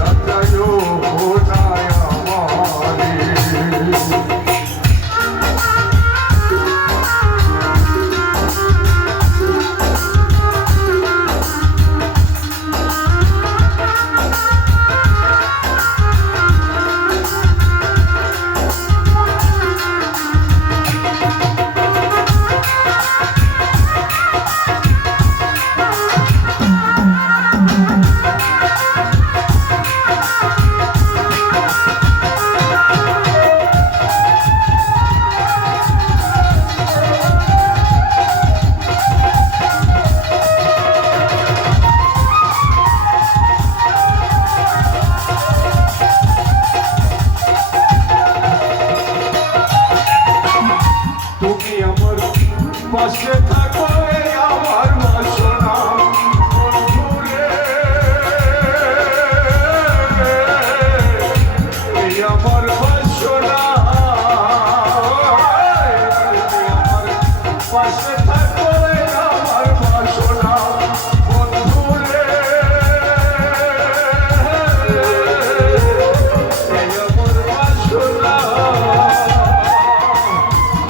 ও কোথায়